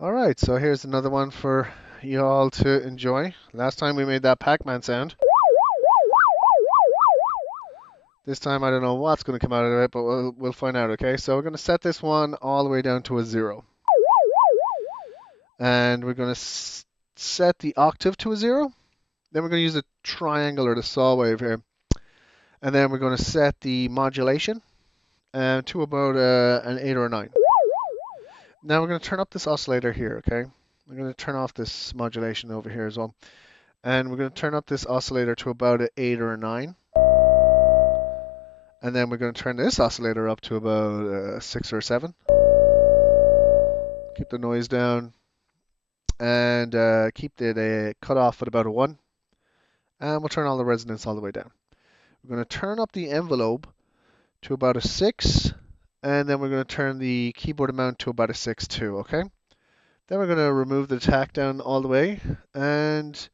Alright, so here's another one for you all to enjoy. Last time we made that Pac-Man sound. This time I don't know what's going to come out of it, but we'll find out, okay? So we're going to set this one all the way down to a 0. And we're going to set the octave to a 0. Then we're going to use the triangle or the saw wave here. And then we're going to set the modulation to about an 8 or a 9. Now we're going to turn up this oscillator here, okay? We're going to turn off this modulation over here as well. And we're going to turn up this oscillator to about an 8 or a 9. And then we're going to turn this oscillator up to about a 6 or a 7. Keep the noise down. And keep the cutoff at about a 1. And we'll turn all the resonance all the way down. We're going to turn up the envelope to about a 6. And then we're going to turn the keyboard amount to about a 6 too, okay? Then we're going to remove the attack down all the way. And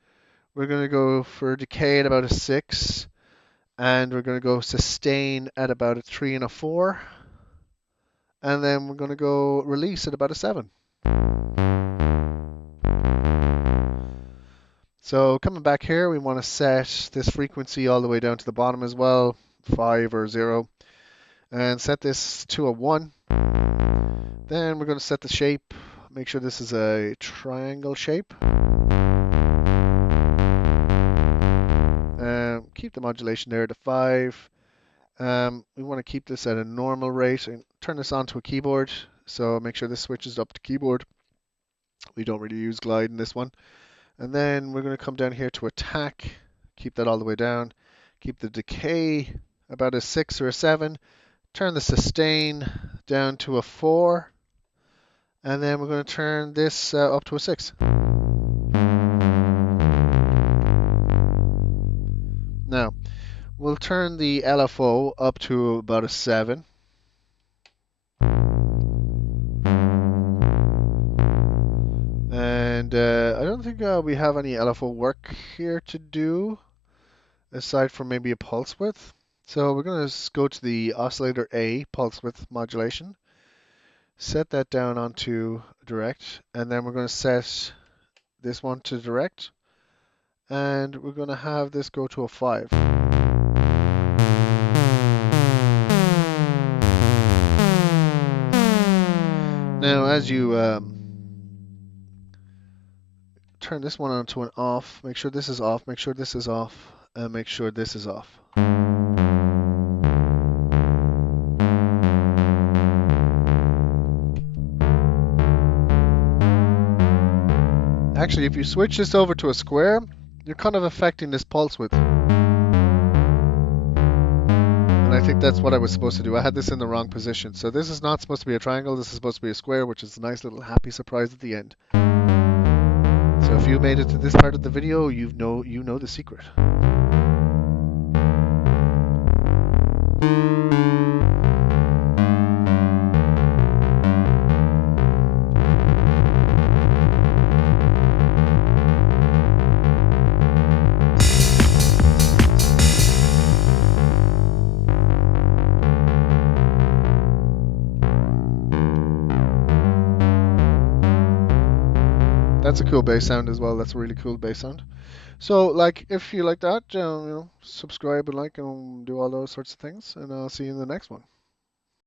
we're going to go for decay at about a 6. And we're going to go sustain at about a 3 and a 4. And then we're going to go release at about a 7. So coming back here, we want to set this frequency all the way down to the bottom as well, 5 or 0. And set this to a 1. Then we're going to set the shape. Make sure this is a triangle shape. Keep the modulation there at a 5. We want to keep this at a normal rate and turn this onto a keyboard. So make sure this switches up to keyboard. We don't really use glide in this one. And then we're going to come down here to attack. Keep that all the way down. Keep the decay about a 6 or a 7. Turn the sustain down to a 4. And then we're going to turn this up to a 6. Now, we'll turn the LFO up to about a 7. And I don't think we have any LFO work here to do, aside from maybe a pulse width. So we're going to go to the oscillator A, pulse width modulation. Set that down onto direct, and then we're going to set this one to direct. And we're going to have this go to a 5. Now, as you turn this one onto an off, make sure this is off, make sure this is off, and make sure this is off. Actually, if you switch this over to a square, you're kind of affecting this pulse width. And I think that's what I was supposed to do. I had this in the wrong position. So this is not supposed to be a triangle. This is supposed to be a square, which is a nice little happy surprise at the end. So if you made it to this part of the video, you know the secret. That's a cool bass sound as well. That's a really cool bass sound. So, like, if you like that, subscribe and like and do all those sorts of things. And I'll see you in the next one.